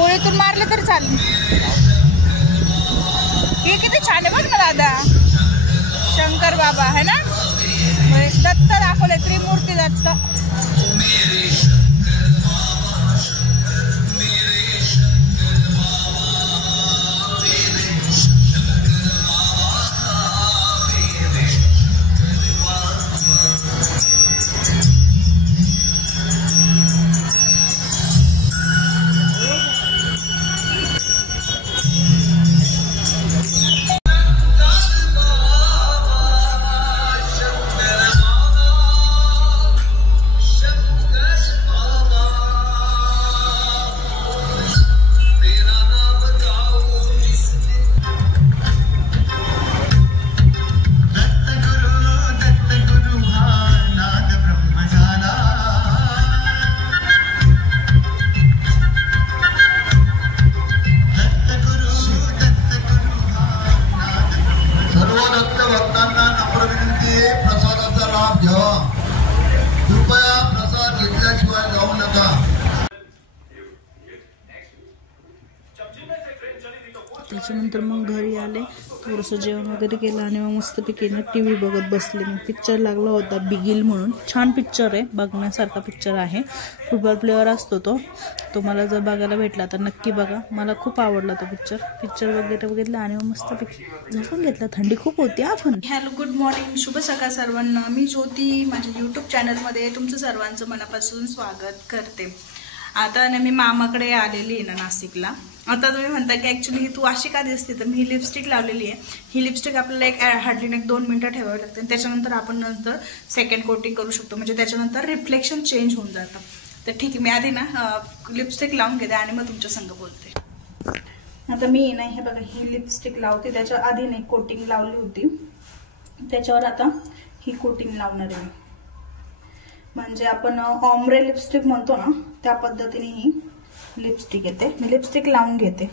गोळीतून मारले तरी चालेल. हे किती छान आहे बघ ना दादा. शंकर बाबा है ना. दत्त दाखवले, त्रिमूर्ती दत्त. त्याच्यानंतर मग घरी आले, थोडंसं जेवण वगैरे केलं आणि मग मस्तपैकी टी व्ही बघत बसले. मग पिक्चर लागला होता बिगिल म्हणून. छान पिक्चर आहे, बघण्यासारखा पिक्चर आहे. फुटबॉल प्लेअर असतो तो मला जर बघायला भेटला तर नक्की बघा. मला खूप आवडला तो पिक्चर वगैरे बघितला आणि मग मस्तपैकी झोपून घेतला. थंडी खूप होती. आपण हॅलो, गुड मॉर्निंग, शुभ सकाळ सर्वांना. मी ज्योती, माझ्या यूट्यूब चॅनलमध्ये तुमचं सर्वांचं मनापासून स्वागत करते. आता ना मी मामाकडे आलेली आहे ना नाशिकला. आता तुम्ही म्हणता की ॲक्च्युली तू अशी का दिसते, तर मी लिपस्टिक लावलेली आहे. ही लिपस्टिक आपल्याला हार्डली 2 मिनिटं ठेवावी लागते. त्याच्यानंतर आपण नंतर सेकंड कोटिंग करू शकतो, म्हणजे त्याच्यानंतर रिफ्लेक्शन चेंज होऊन जातं. तर ठीक आहे, मी आधी ना लिपस्टिक लावून घेते आणि मग तुमच्या संग बोलते. आता मी ना हे बघा ही लिपस्टिक लावते. त्याच्या आधी नाही कोटिंग लावली होती, त्याच्यावर आता ही कोटिंग लावणार आहे. म्हणजे आपण ऑम्ब्रे लिपस्टिक म्हणतो ना, त्या पद्धतीने ही लिपस्टिक येते. मी लिपस्टिक लावून घेते.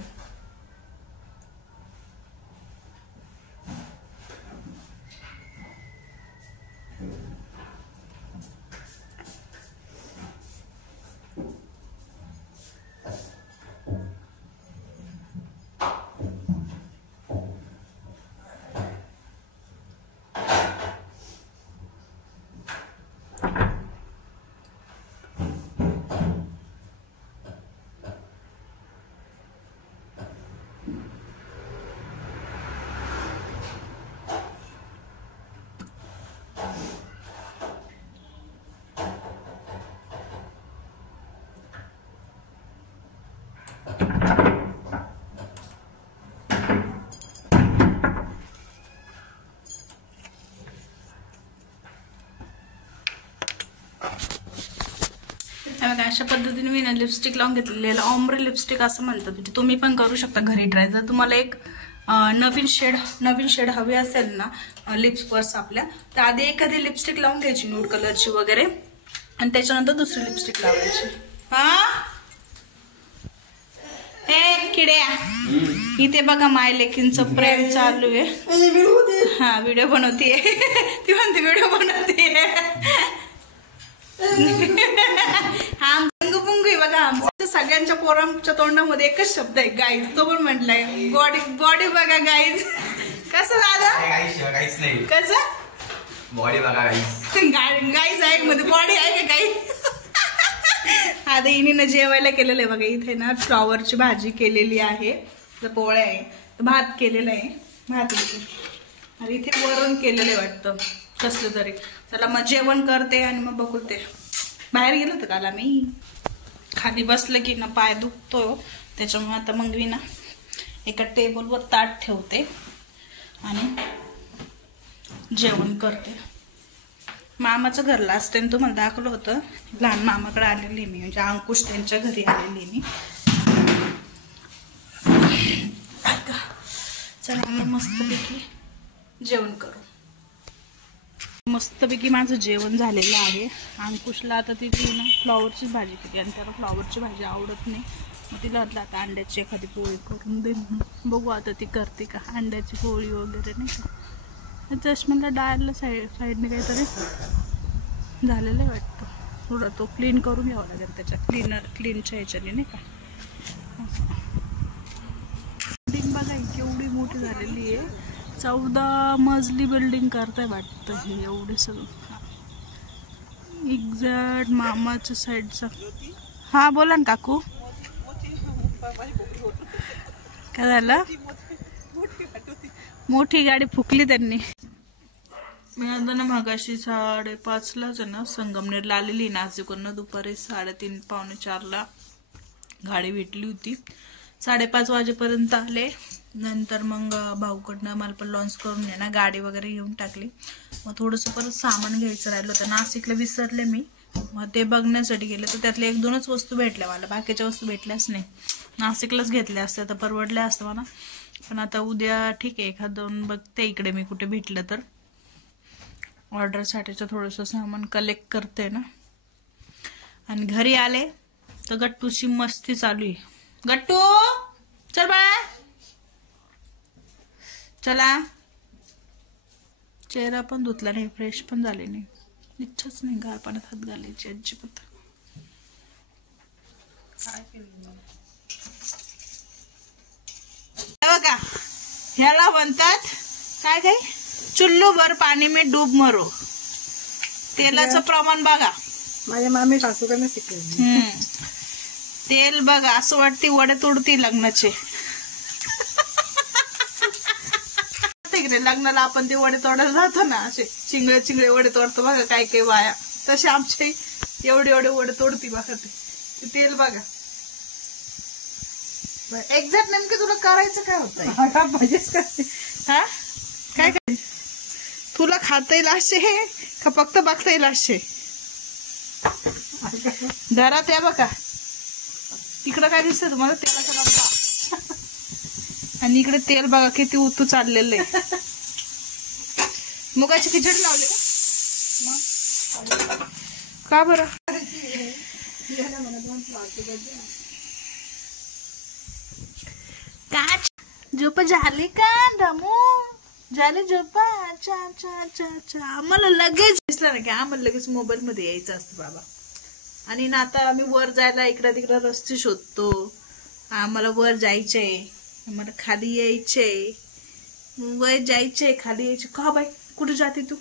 अशा पद्धतीने मी ना लिपस्टिक लावून घेतलेली. ऑम्ब्रे लिपस्टिक असं म्हणतात. म्हणजे तुम्ही पण करू शकता घरी ट्राय. जर तुम्हाला एक नवीन शेड हवी असेल ना लिप्सपर्स आपल्या, तर आधी एखादी लिपस्टिक लावून घ्यायची न्यूड कलरची वगैरे, आणि त्याच्यानंतर दुसरी लिपस्टिक लावायची. ए किड्या, इथे बघा माय लेकींचं प्रेम चालू आहे. हा, व्हिडिओ बनवतीये ती म्हणते व्हिडिओ बनवतीये. हा पुंगू बघा. आमच्या सगळ्यांच्या पोरांच्या तोंडामध्ये एकच शब्द आहे गाईज. तो पण म्हटलाय बॉडी बघा गाईज. कसं दादा, कसं बॉडी बघा गाईज आहे मध्ये बॉडी आहे का गाई. आता हिने जेवायला केलेलं आहे बघा. इथे ना फ्लॉवरची भाजी केलेली आहे, पोळ्या आहे, भात केलेला आहे, भात आणि इथे वरण केलेलं आहे वाटतं कसलं तरी. चला मग जेवण करते आणि मग बघू. ते बाहेर गेलो होतं काल आम्ही. खाली बसलं की ना पाय दुखतो, त्याच्यामुळे आता मग मी ना एका टेबलवर ताट ठेवते आणि जेवण करते. मामाचं घर लास्ट टाइम तुम्हाला दाखवलं होतं. लहान मामाकडे आलेली मी, म्हणजे अंकुश त्यांच्या घरी आलेली मी. चला मग मस्तपैकी जेवण करू. मस्तपैकी माझं जेवण झालेलं आहे. अंकुशला आता तिथे ना फ्लॉवरची भाजी केली आणि त्याला फ्लॉवरची भाजी आवडत नाही. मग तिला म्हटलं आता अंड्याची एखादी पोळी करून दे. बघू आता ती करते का अंड्याची पोळी वगैरे, नाही का. जस्ट मला डाळला साईडने काहीतरी झालेलं आहे वाटतं. थोडा तो क्लीन करून घ्यावा लागेल त्याच्या क्लीनच्या ह्याच्याने, नाही का. बिल्डिंग बघा केवढी मोठी झालेली आहे. 14 मजली बिल्डिंग करताय वाटतं हे एवढे सगळं. एक्झॅक्ट मामाच्या साईडचा. हा बोला ना काकू, काय झालं? मोठी गाडी फुकली त्यांनी. मी आता ना मगाशी 5:30लाच आहे ना संगमनेरला आलेली. नाशिकवरनं दुपारी 3:30 पावणे 4ला गाडी भेटली होती. 5:30 वाजेपर्यंत आले. नंतर मग भाऊकडनं मला पण लॉन्च करून आहे ना गाडी वगैरे घेऊन टाकली. मग थोडंसं परत सामान घ्यायचं राहिलं होतं. नाशिकला विसरले मी, मग ते बघण्यासाठी गेले. तर त्यातल्या 1-2च वस्तू भेटल्या मला, बाकीच्या वस्तू भेटल्याच नाही. नाशिकलाच घेतल्या असत्या तर परवडल्या असतं मला. पण आता उद्या ठीक आहे, 1-2 बघते इकडे मी कुठे भेटलं तर. ऑर्डरसाठीचं थोडंसं सामान कलेक्ट करते ना. आणि घरी आले तर गट्टूची मस्ती चालू आहे. गट्टू चल बाळा, चला. चेहरा पण धुतला नाही, फ्रेश पण झाले नाही. इच्छाच नाही गार पाण्यात हात घालायची अजिबात. बघा ह्याला म्हणतात काय काय, चुल्लू भर पाणी में डूब मरो. तेलाचं प्रमाण बघा. माझ्या मामी सासूकडनं शिकले. तेल बघा असं वाटते वडे तोडती लग्नाचे. लग्नाला आपण ते वडे तोडायला जातो ना, असे चिंगळे चिंगळे वडे तोडतो बघा काय काय बाया, तसे आमचे एवढे एवढे वडे तोडती बघा. ते तेल बघा. एक्झॅक्ट नेमकं तुला करायचं काय होतं? हा काय काय तुला खाता येईल असे का फक्त बघता येईल असे? घरात या बघा. इकडं काय दिसतंय तुम्हाला? तेलाचा डब्बा. आणि इकडे तेल बघा किती उतू चाललेलं आहे. मुगाची खिचडी लावली का बरं? काच झोप झाली का दमू झाले झोपा? चा चा चा चा. आम्हाला लगेच दिसलं ना की आम्हाला लगेच मोबाईल मध्ये यायचं असतं बाबा. आणि ना आता आम्ही वर जायला इकडे तिकडे रस्ते शोधतो. आम्हाला वर जायचंय, आम्हाला खाली यायचंय. वर जायचंय खाली यायचं का बाई? कुठे जाते तू?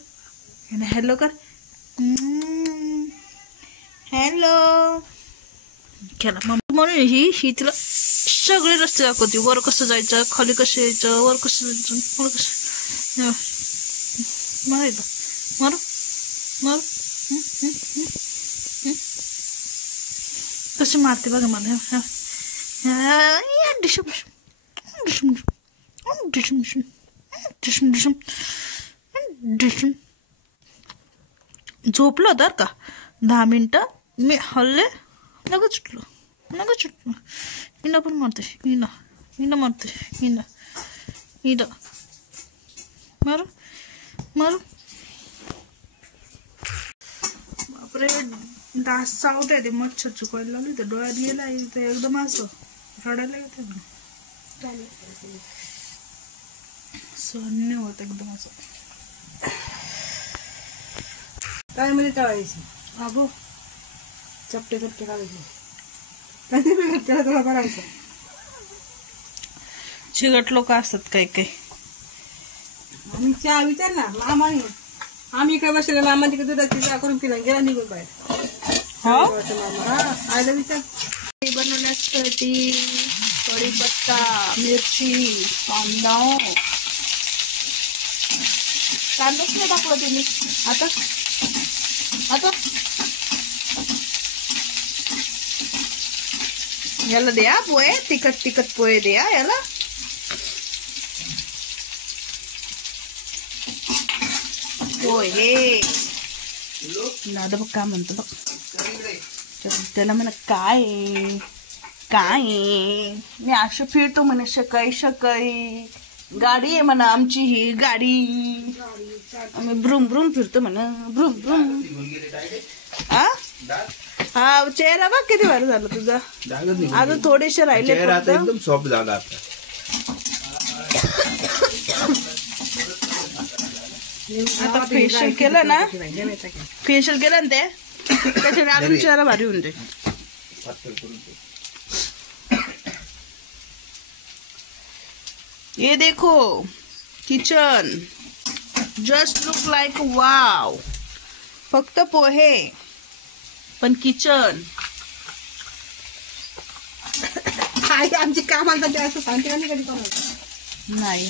हॅलो कर. हॅलो केला मग म्हणून ही तिला सगळे रस्ते दाखवते. वर कसं जायचं, खाली कसं यायचं, वर कसं जायचं, वर कसं मार मार मार. कशी मारते बघा मला. झोपलं तर का 10 मिनिटं मी हल्ले लगेच सुटलो. हिना पण मारते. हिना मारते. हिना मारू मारू. बापरे डास चावत आहे. ते मच्छर चुकायला लागले. तर डोळ्यात गेला एकदम असं रडायला येते. सहन नाही होत एकदम असं. काय मध्ये तळायची अगो चपटे चपटे काढायचे. करायचं चिकट लोक असतात काही काही. आम्ही चहा विचार ना मामा. आम्ही काय बसले मामा तिकडे दुधाची चहा करून पिला गेला निघून बाहेर. आयला विचार. बनवण्यासाठी कढीपत्ता, मिरची, कांदा. कांदाच नाही टाकला तुम्ही आता. याला द्या पोहे, तिखट पोहे द्या याला. पोहे दादा बघ काय म्हणतो बघ. त्याला म्हणा काय मी असं फिरतो म्हणे सकाळी. गाडी आहे म्हणा आमची ही गाडी. आम्ही ब्रूम ब्रूम फिरतो म्हणा ब्रूम. हा चेहरा बघ किती भारी झाला तुझा. अजून थोडेसे राहिले. एकदम सॉफ्ट झाला. आता फेशियल केलं ना ते त्याच्याने अजून चेहरा भारी होऊन जाईल. ये देखो kitchen just look like wow. फक्त पोहे पण किचन. आई आमची कामाला जाते असं सांगते का कधी कोणाला नाही.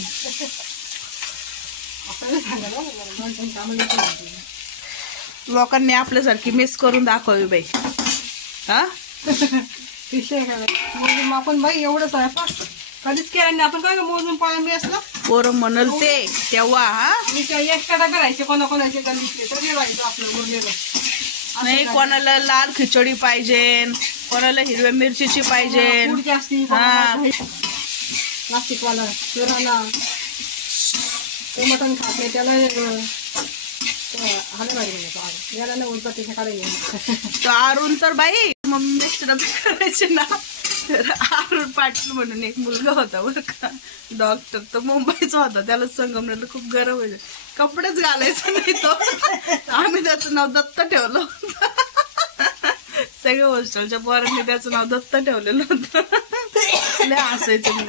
लोकांनी आपल्यासारखी मिस करून दाखवावी बाई. हा विषय काय आपण बाई एवढंच आहे पण कधीच केलं नाही आपण. काय मोजून पाया मी असलं पोरं म्हणल ते तेव्हा. हा एकटा करायचे कोणाकोणाचे गणितले तरी राहायचं आपलं उरलेलं. नाही कोणाला लाल खिचडी पाहिजे, कोणाला हिरव्या मिरचीची पाहिजे. नाशिकवाला शिराला मटण खात नाही त्याला याला नाही उलट ते करायचं. अरुण तर बाई मम्मी करायचे ना. तर अरुण पाटील म्हणून एक मुलगा होता बरं का, डॉक्टर. तो मुंबईचा होता. त्याला संगमनेरला खूप गरम व्हायचं, कपडेच घालायचं नाही तो. आम्ही त्याचं नाव दत्त ठेवलं होतं. सगळ्या हॉस्टेलच्या पोरांनी त्याचं नाव दत्त ठेवलेलं होतं. लय हसायचं मी.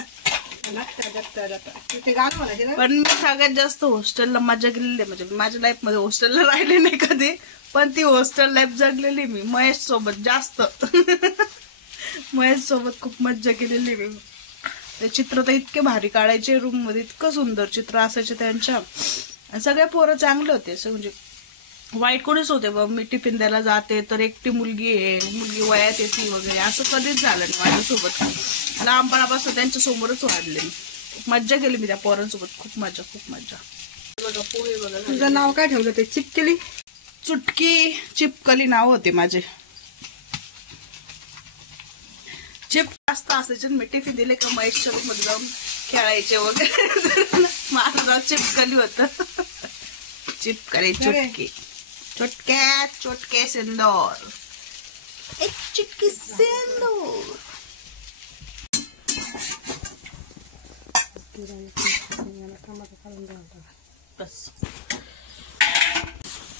पण मी सगळ्यात जास्त हॉस्टेलला मजा केलेली आहे. म्हणजे माझ्या लाईफ मध्ये हॉस्टेलला राहिले नाही कधी, पण ती हॉस्टेल लाईफ जगलेली मी महेश सोबत जास्त. महेश सोबत खूप मज्जा केलेली मी. ते चित्र तर इतके भारी काढायचे रूम मध्ये, इतकं सुंदर चित्र असायचे त्यांच्या. सगळे पोरं चांगले होते, असं म्हणजे वाईट कोणीच होते. बघ मी टिफिन द्यायला जाते तर एकटी मुलगी आहे, मुलगी वयात येते वगैरे, असं कधीच झालं नाही माझ्यासोबत. लहानपणापासून त्यांच्या समोरच वाढले मी. मज्जा केली मी त्या पोरांसोबत, खूप मजा खूप मजा. बघा पोहे बघा. तुझं नाव काय ठेवलं ते? चिपकली चुटकी चिपकली नाव होते माझे. चिप जास्त असायचे. मी टिफिन दिले का महेशच्या रूम मध्ये जाऊन खेळायचे वगैरे. माझं नाव चिपकली होत. चिपकली चुटकी. चुटक्या चुटके सिंदूर, एक चुटकी सिंदूर. बस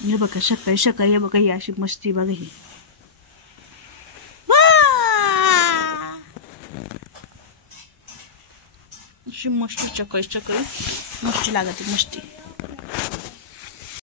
हे बघा सकाळी सकाळी हे बघा ही अशी मस्ती बघा ही. अशी मस्ती सकाळी सकाळी मस्ती लागते मस्ती.